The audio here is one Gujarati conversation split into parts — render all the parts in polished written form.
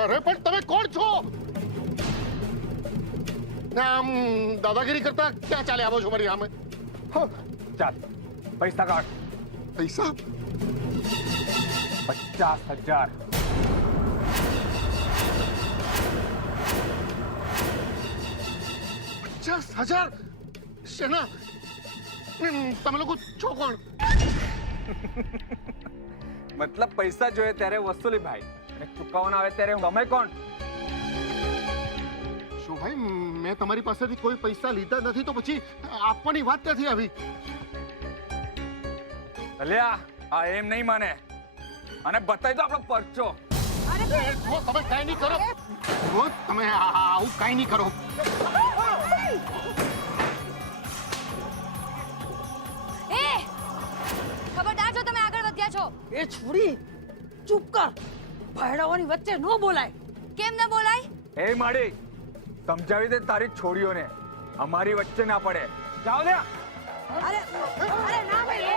અરે પણ તમે કોણ છો? આમ દાદાગીરી કરતા ક્યાં ચાલે આવો છો મારી સામે? ચાલ પૈસા કાઢ. પૈસા? 50,000. 50,000? શેના? તમે લોકો છો કોણ? મતલબ પૈસા જોઈએ ત્યારે વસૂલી ભાઈ, અને ચૂકવવાના આવે ત્યારે તમે કોણ? શું ભાઈ, મેં તમારી પાસેથી કોઈ પૈસા લીધા નથી તો પછી આપવાની વાત ક્યાંથી આવી? અલ્યા આ એમ નહીં માને, અને બતાવી દો આપણો પરચો. જો તમે કાંઈ નહીં કરો, જો તમે આવું કાંઈ નહીં કરો. ખબરદાર જો તમે આગળ વધ્યા છો. એ છોડી ચૂપ કર. ભાઈડાઓની વચ્ચે ન બોલાય. કેમ ન બોલાય? એ માડી સમજાવી દે તારી છોડીઓને, અમારી વચ્ચે ના પડે. જાઓ ને. અરે અરે ના ભાઈ.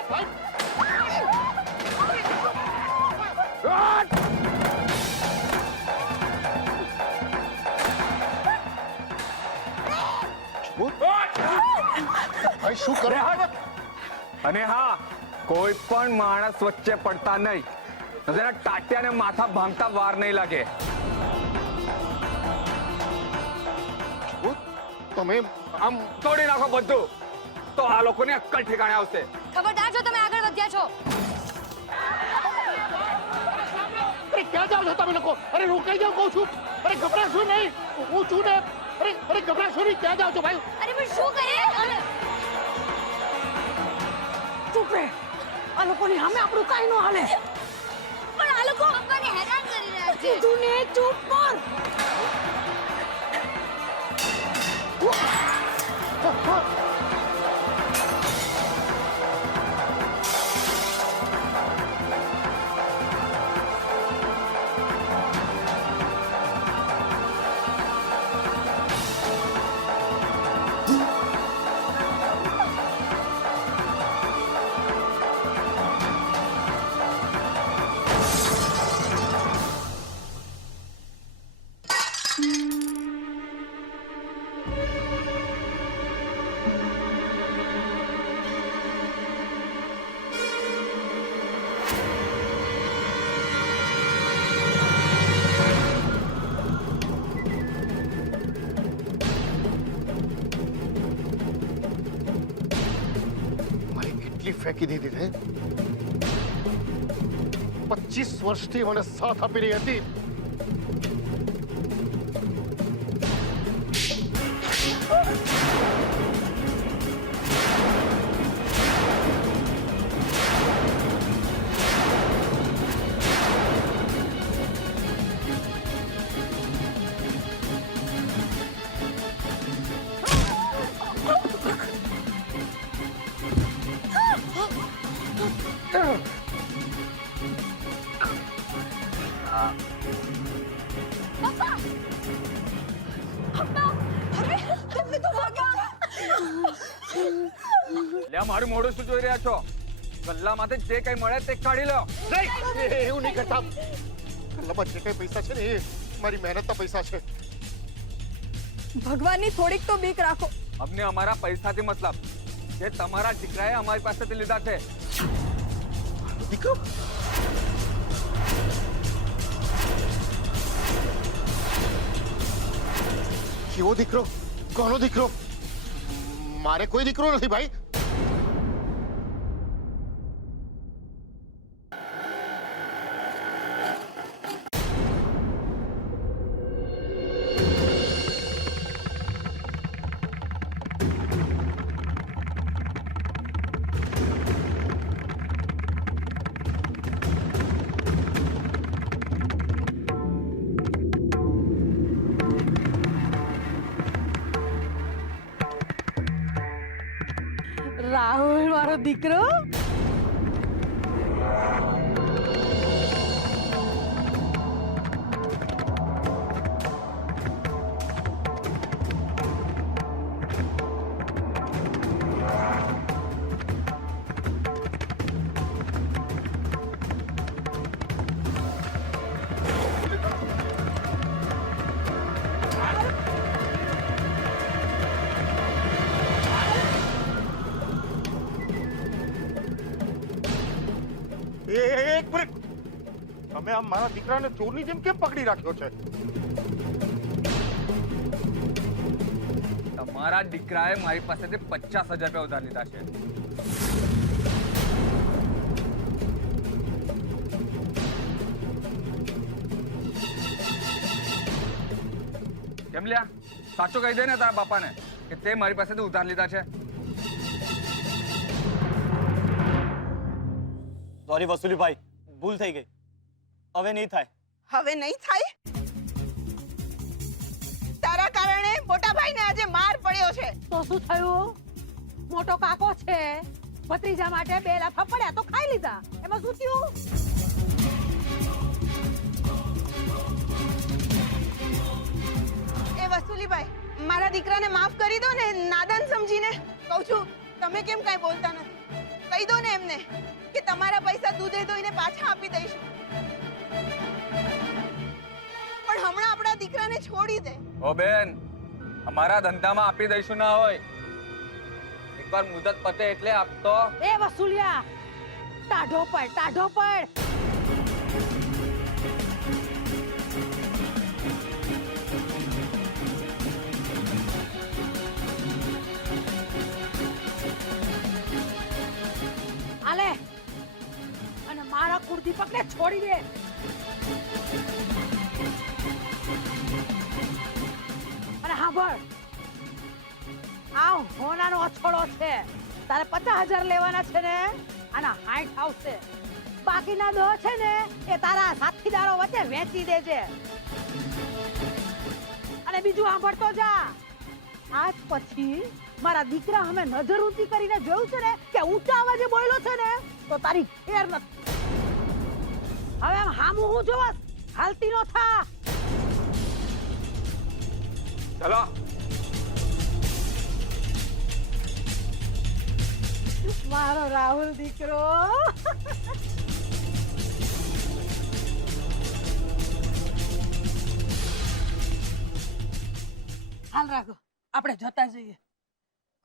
ભાઈ શું કરે? અને હા, કોઈ પણ માણસ વચ્ચે પડતા નહીં, તેના ટાટિયાને માથા ભાંગતા વાર નહીં લાગે. તમે આમ તોડી નાખો બધું, તો આ લોકોની અક્કલ ઠેકાણે આવશે. ખબરદાર જો તમે આગળ વધ્યા છો. અરે ક્યાં જાઓ છો તમે લોકો? અરે રોકાઈ જાઓ કહું છું. અરે ગભરાશો નહીં, હું છું ને. અરે ગભરાશો નહીં, ક્યાં જાઓ છો ભાઈ? અરે પણ શું કરીએ? ચૂપ રહે. આ લોકોની સામે આપણું કાંઈ ન હાલે. પણ આ લોકો અમને હેરાન કરી રહ્યા છે. કીધું ને ચૂપ કર. ફેંકી દીધી છે. 25 વર્ષથી મને સાથ આપી રહી હતી. મારું મોઢું શું જોઈ રહ્યા છો? ગલ્લામાંથી જે કઈ મળે તે કાઢી લો. એવું નહીં કરતા. ગલ્લામાં જે કઈ પૈસા છે ને એ મારી મહેનતના પૈસા છે. ભગવાનની થોડીક તો બીક રાખો. અમને અમારા પૈસાથી મતલબ, જે તમારા દીકરાએ અમારી પાસેથી લીધા છે. દીકરો? કેવો દીકરો? કોનો દીકરો? મારે કોઈ દીકરો નથી ભાઈ. રાહુલ મારો દીકરો. તમે આ મારા દીકરાને ચોરની જેમ કેમ પકડી રાખ્યો છે? તમારા દીકરાએ મારી પાસેથી 50,000 રૂપિયા ઉધાર લીધા છે. કેમ લ્યા? સાચું કહી દે ને તારા બાપાને કે તે મારી પાસેથી ઉધાર લીધા છે. સોરી વસુલીભાઈ, ભૂલ થઈ ગઈ. હવે નહીં થાય. હવે નહીં થાય? તારા કારણે મોટા ભાઈને આજે માર પડ્યો છે. તો શું થયું? મોટો કાકો છે, ભત્રીજા માટે 2 લાફા પડ્યા તો ખાઈ લીધા. એમાં શું થયું? એ વસુલીભાઈ, મારા દીકરાને માફ કરી દો ને, નાદાન સમજીને. કહું છું, તમે કેમ કાંઈ બોલતા નથી? કહી દો ને એમને કે તમારા પૈસા દૂધે ધોઈને પાછા આપી દઈશું. પણ હમણાં આપણા દીકરાને છોડી દે. ઓ બેન, અમારા ધંધામાં આપી દઈશું ના હોય. એકવાર મુદત પતે એટલે આપતો. એ વસુલિયા, ટાઢો પડ, ટાઢો પડ. આલે અને મારા કુળદીપકને છોડી દે. અને સાંભળ, આ હોનાનો અછોડો છે. તારે 50,000 લેવાના છે ને, આના 60 આવશે. બાકીના 10 છે ને એ તારા સાથીદારો વચ્ચે વેચી દેજે. અને બીજું સાંભળતો જા, આજ પછી મારા દીકરા અમે નજર ઊંચી કરીને જોયું છે ને કે ઊંચા અવાજે બોલ્યો છે ને તો તારી ખેર નથી. હવે આમ હામું હું જોવા હાલતી નો થા. ચલો. મારો રાહુલ દીકરો. હાલ રાખો, આપણે જતા જઈએ.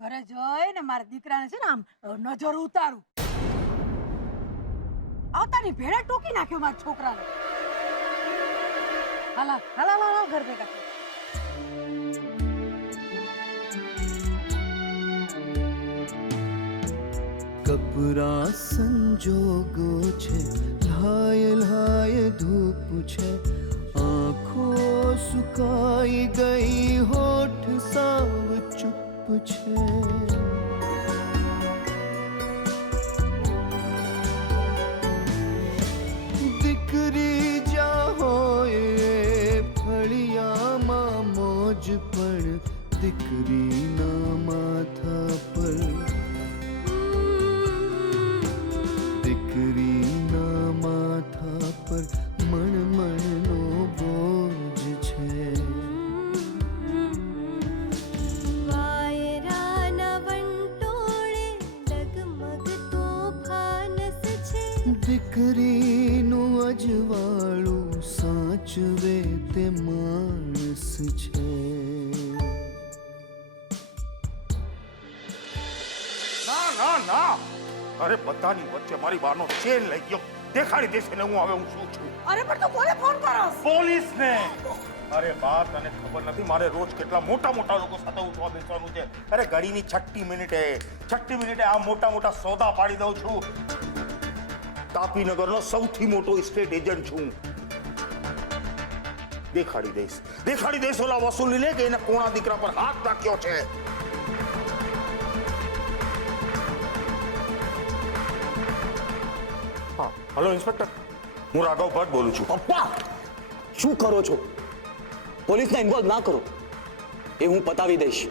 ઘરે જઈને મારા દીકરાને છે ને આમ નજર ઉતારું. આવતાની ભેળે ટોકી નાખ્યો મારા છોકરાને. હાલ હાલ હાલ હાલ ઘર ભેગા થા. કપરા સંજોગો છે, લાય લાય ધૂપ છે, આંખો સુકાઈ ગઈ, હોઠ સાવ ચૂપ છે. દીકરી જા હોય ફળિયામાં મોજ, પણ દીકરીના માથા પર, દીકરીના માથા પર મણમણનો બોજ છે. વાયરાના વંટોળે ડગમગતો ફાનસ છે. દીકરીનું અજવાળું સાચવે તે માણસ છે. ના ના ના, અરે બધાની વચ્ચે મારી બાનો ચેન લઈ ગયો. દેખાડી દેશે ને હું હવે હું શું છું. અરે પણ તું કોને ફોન કરો? પોલીસને. અરે બા, તને ખબર નથી મારે રોજ કેટલા મોટા મોટા લોકો સાથે ઉઠવા બેસવાનું છે. અરે ઘડીની 6 મિનિટે આ મોટા મોટા સોદા પાડી દઉં છું. તાપીનગરનો સૌથી મોટો સ્ટેટ એજન્ટ છું. દેખાડી દઈશ ઓલા વસૂલીને કે એને કોણા દીકરા પર હાથ નાખ્યો છે. હા, હેલો ઇન્સ્પેક્ટર, હું રાઘવ ભટ્ટ બોલું છું. પપ્પા, શું કરો છો? પોલીસને ઇન્વોલ્વ ના કરો, એ હું પતાવી દઈશ.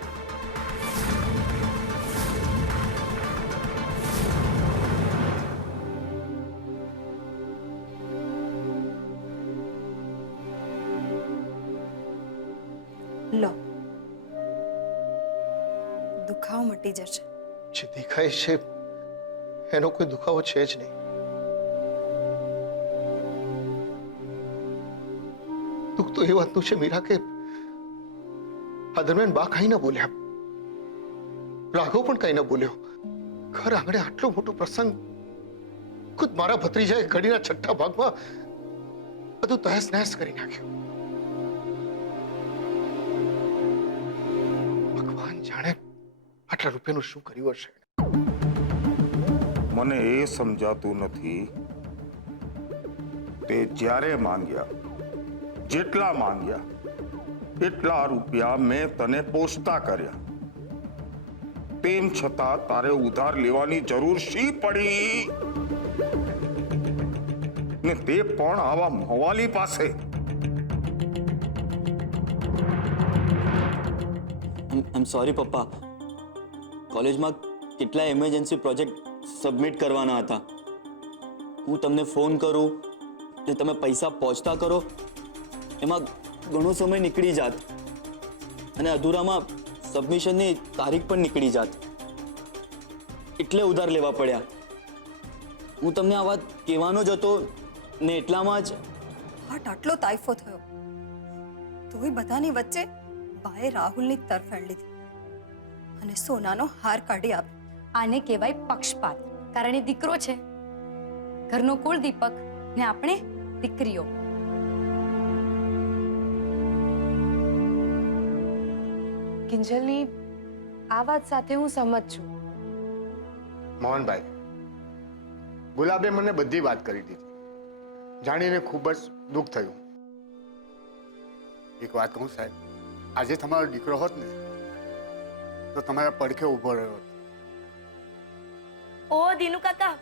લો, દુખાવો મટી જશે. જે દેખાય છે એનો કોઈ દુખાવો છે જ નહીં. દુઃખ તો એ વાતનું છે મીરા કે આ દરમિયાન બા કઈ ન બોલ્યા, રાઘવ પણ કઈ ન બોલ્યો. ઘર આંગણે આટલો મોટો પ્રસંગ ખુદ મારા ભત્રીજાએ ઘડીના 6ઠ્ઠા ભાગમાં બધું તહેસ નહેસ કરી નાખ્યું. ભગવાન જાણે આટલા રૂપિયાનું શું કર્યું હશે. મને એ સમજાતું નથી તે જ્યારે માંગ્યા, જેટલા માંગ્યા એટલા રૂપિયા મેં તને પોષતા કર્યા, તેમ છતાં તારે ઉધાર લેવાની જરૂર શી પડી? ને તે પણ આવા મવાલી પાસે. આઈ સોરી પપ્પા, કોલેજમાં કેટલા ઇમરજન્સી પ્રોજેક્ટ સબમિટ કરવાના હતા. હું તમને ફોન કરું ને તમે પૈસા પહોંચતા કરો, એમાં ઘણો સમય નીકળી જાત અને અધૂરામાં સબમિશનની તારીખ પણ નીકળી જાત, એટલે ઉધાર લેવા પડ્યા. હું તમને આ વાત કહેવાનો જ હતો ને એટલામાં જ હાટ આટલો તાઇફો થયો તોય બધાની વચ્ચે બાએ રાહુલની તરફેણ લીધી અને સોનાનો હાર કાઢી આપ્યો. આને કહેવાય પક્ષપાત, કારણ એ દીકરો છે, ઘરનો કુળ દીપક, ને આપણે દીકરીઓ. કિંજલની આ વાત સાથે હું સહમત છું. મોહનભાઈ, ગુલાબે મને બધી વાત કરી દીધી. જાણીને ખૂબ જ દુઃખ થયું. એક વાત કહું સાહેબ, આજે તમારો દીકરો હોત ને તો તમારા પડખે ઊભો રહ્યો હોત. ઓ દીનુ કાકા,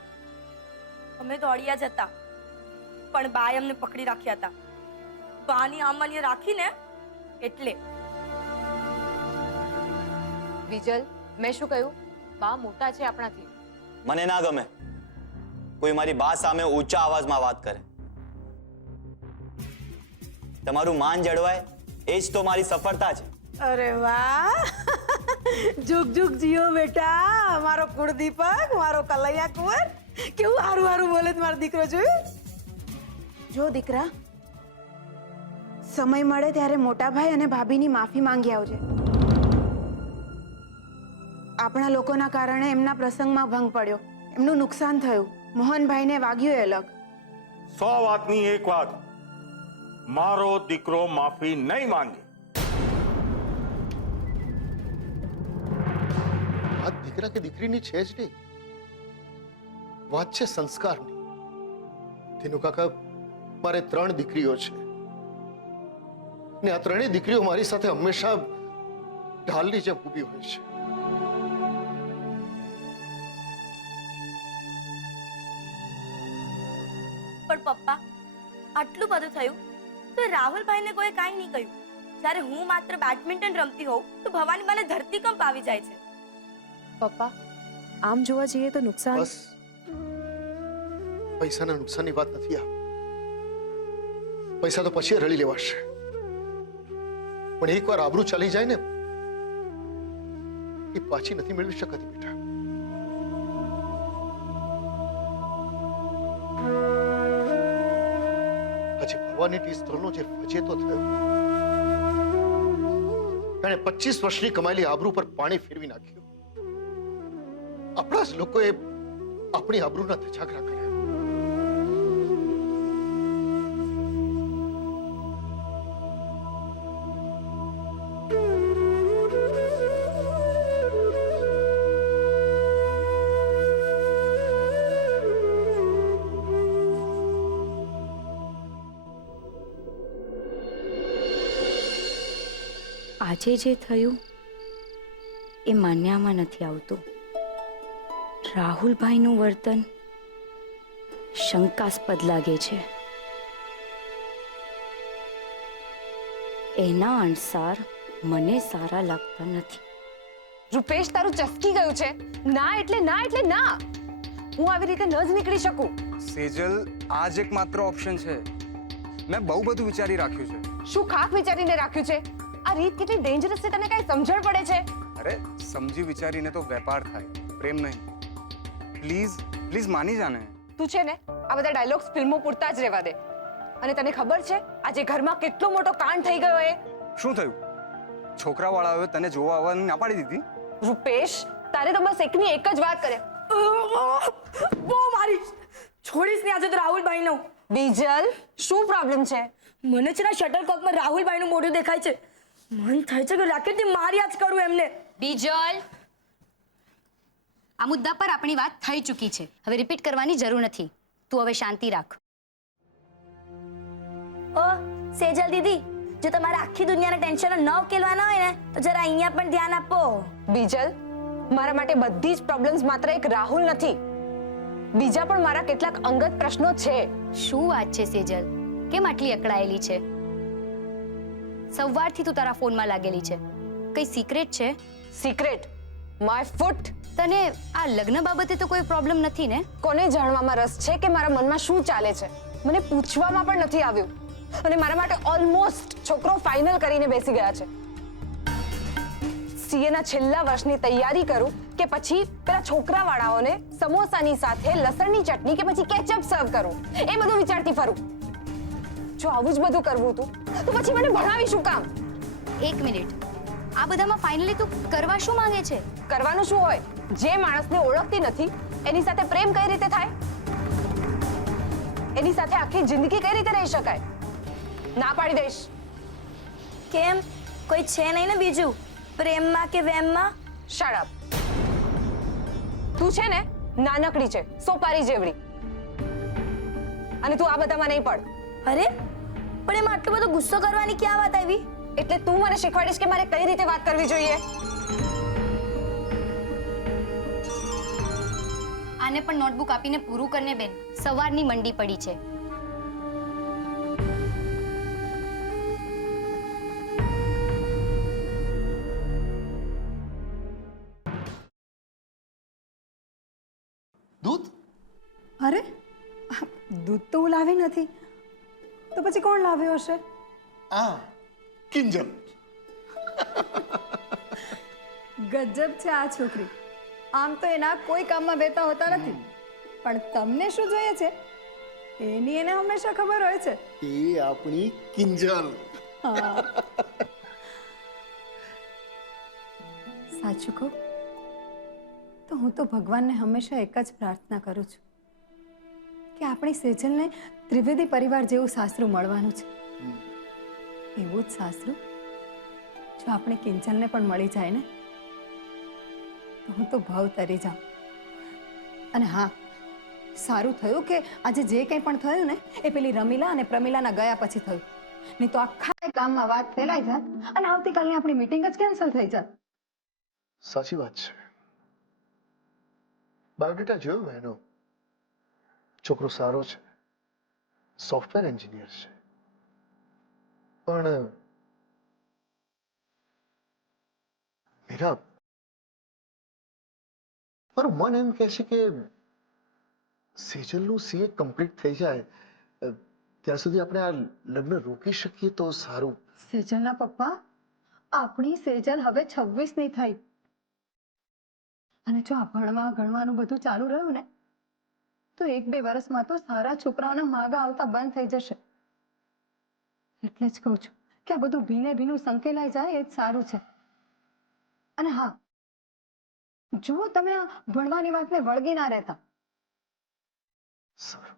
અમે દોડ્યા જ હતા પણ બાએ અમને પકડી રાખ્યા હતા. બાની આમાની રાખીને એટલે. વિજલ, મેં શું કહ્યું? બા મોટા છે આપણાથી. મને ના ગમે કોઈ મારી બા સામે ઊંચા અવાજમાં વાત કરે. તમારું માન જળવાય એ જ તો મારી સફળતા છે. અરે વાહ, જુગ જુગ જીઓ બેટા, મારો કુળદીપક, મારો કલૈયા કુંવર. કેવું હારું હારું બોલે મારો દીકરો. જોયું? જો દીકરા, સમય મળે ત્યારે મોટા ભાઈ અને ભાભીની માફી માંગી આવજે. આપણા લોકોના કારણે એમના પ્રસંગમાં ભંગ પડ્યો, એમનું નુકસાન થયું, મોહનભાઈને વાગ્યું એ અલગ. 100 વાતની એક વાત, મારો દીકરો માફી નહીં માંગે. વાત દીકરા કે દીકરીની છે જ નહીં, વાત છે સંસ્કારની. તેનું કાકા, મારે 3 દીકરીઓ છે ને આ 3 દીકરીઓ મારી સાથે હંમેશા ઢાલની જેમ ઊભી હોય છે. પણ પપ્પા, આટલું બધું થયું તો રાહુલભાઈને કોઈ કાંઈ નહીં કહ્યું. જ્યારે હું માત્ર બેડમિન્ટન રમતી હોઉં તો ભવાની મને ધરતીકંપ આવી જાય છે. પપ્પા, આમ જોવા જઈએ તો નુકસાન. બસ, પૈસાના નુકસાનની વાત નથી. આ પૈસા તો પછી રળી લેવાશે, પણ એકવાર આબરૂ ચાલી જાય ને એ પાછી નથી મેળવી શકાતી બેટા. હજી ભવાની ટી સ્ટોલનો જે ફજેતો થયો, એણે 25 વર્ષની કમાયેલી આબરૂ પર પાણી ફેરવી નાખ્યું. આપણા જ લોકોએ આપણી આબરૂના ધજાગરા કર્યા. આજે જે થયું એ માન્યામાં નથી આવતું. રાહુલભાઈનું વર્તન શંકાસ્પદ લાગે છે. એના અણસાર મને સારા લાગતા નથી. રૂપેશ, તારું ચસકી ગયું છે. ના એટલે ના એટલે ના. હું આવી રીતે ન જ નીકળી શકું. સેજલ, આ જ એકમાત્ર ઓપ્શન છે. મેં બહુ બધું વિચારી રાખ્યું છે. શું ખાક વિચારીને રાખ્યું છે? આ રીત કેટલી ડેન્જરસ છે તને કઈ સમજણ પડે છે? અરે સમજી વિચારીને તો વેપાર થાય, પ્રેમ નહીં. પ્લીઝ પ્લીઝ માની જાને. તું છે ને આ બધા ડાયલોગ્સ ફિલ્મો પૂરતા જ રહેવા દે. અને તને ખબર છે આજે ઘરમાં કેટલો મોટો કાંડ થઈ ગયો એ? શું થયું? છોકરાવાળાઓએ તને જોવા આવવાની ના પાડી દીધી? રૂપેશ, તારે તો બસ એકની એક જ વાત કરે. બહુ મારીશ. છોડીશ ને આજે તો રાહુલભાઈનો. બીજલ શું પ્રોબ્લેમ છે? મને છે ને શટલકોકમાં રાહુલભાઈનું મોઢું દેખાય છે. મન થાય છે કે રાકેટથી માર્યા જ કરું એમને. બીજલ, આ મુદ્દા પર આપણી વાત થઈ ચૂકી છે. હવે રિપીટ કરવાની જરૂર નથી. તું હવે શાંતિ રાખ. ઓ સેજલ દીદી, જો તમારે આખી દુનિયાના ટેન્શનો ન ઉકેલવાના હોય ને તો જરા અહીંયા પણ ધ્યાન આપો. બીજલ, મારા માટે બધી જ પ્રોબ્લેમ્સ માત્ર એક રાહુલ નથી, બીજા પણ મારા કેટલાક અંગત પ્રશ્નો છે. શું વાત છે સેજલ? કેમ આટલી અકળાયેલી છે? સવારથી તું તારા ફોનમાં લાગેલી છે. કઈ સિક્રેટ છે? સિક્રેટ? My foot. તને આ લગ્ન બાબતે તો કોઈ પ્રોબ્લેમ નથી ને? કોને જાણવામાં રસ છે કે મારા મનમાં શું ચાલે છે? મને પૂછવામાં પણ નથી આવ્યું અને મારા માટે ઓલમોસ્ટ છોકરો ફાઇનલ કરીને બેસી ગયા છે. સીએ ના છેલ્લા વર્ષની તૈયારી કરું કે પછી પેલા છોકરાવાળાઓને સમોસાની સાથે લસણની ચટણી કે પછી કેચઅપ સર્વ કરું, એ બધું વિચારતી ફરું. જો આવું જ બધું કરવું હતું તો પછી મને ભણાવી શું કામ? એક મિનિટ, આ બધામાં ફાઇનલી તું કરવા શું માંગે છે? કરવાનું શું હોય? જે માણસને ઓળખતી નથી એની સાથે પ્રેમ કઈ રીતે થાય? એની સાથે આખી જિંદગી કઈ રીતે રહી શકાય? ના પાડી દઈશ. કેમ, કોઈ છે નહીં ને બીજું પ્રેમમાં કે વેમમાં? Shut up. તું છે ને નાનકડી છે, સોપારી જેવડી, અને તું આ બધામાં નહીં પડ. અરે પણ એમાં આટલો બધો ગુસ્સો કરવાની ક્યાં વાત આવી? એટલે તું મને શીખવાડીશ કે મારે કઈ રીતે વાત કરવી જોઈએ? આને પણ નોટબુક આપીને પૂરું કરને બેન. સવારની મંડી પડી છે. દૂધ? અરે દૂધ તો હું લાવી નથી, તો પછી કોણ લાવ્યો હશે? આ કિંજલ. ગજબ છે આ છોકરી. આમ તો એના કોઈ કામમાં વહેતા હોતા નથી, પણ તમને શું જોઈએ છે એની એને હંમેશા ખબર હોય છે. એ આપણી કિંજલ. સાચું કહું તો હું તો ભગવાનને હંમેશા એક જ પ્રાર્થના કરું છું કે આપણી સેજલને ત્રિવેદી પરિવાર જેવું સાસરું મળવાનું છે. એવું જ સાસરું જો આપણે કિંજલને પણ મળી જાય ને તો હું તો ભાવ તરી જાઉં. અને હા, સારું થયું કે આજે જે કંઈ પણ થયું ને એ પેલી રમીલા અને પ્રમીલાના ગયા પછી થયું, નહીં તો આખા ગામમાં વાત ફેલાઈ જાત અને આવતીકાલની આપણી મીટિંગ જ કેન્સલ થઈ જાત. સાચી વાત છે. બાયોડેટા જોયો મેં એનો. છોકરો સારો છે, સોફ્ટવેર એન્જિનિયર છે, પણ મીરા, મારું મન એમ કહે છે કે સેજલનું સીએ કમ્પ્લીટ થઈ જાય ત્યાં સુધી આપણે આ લગ્ન રોકી શકીએ તો સારું. સેજલના પપ્પા, આપણી સેજલ હવે 26 ની થઈ, અને જો આ ભણવા ગણવાનું બધું ચાલુ રહ્યું ને તો 1-2 વર્ષમાં તો સારા છોકરાઓના માગા આવતા બંધ થઈ જશે. એટલે જ કહું છું કે આ બધું ભીને ભીનું સંકેલાઈ જાય એ જ સારું છે. અને હા, જુઓ તમે આ ભણવાની વાતને વળગી ના રહેતા. સારું.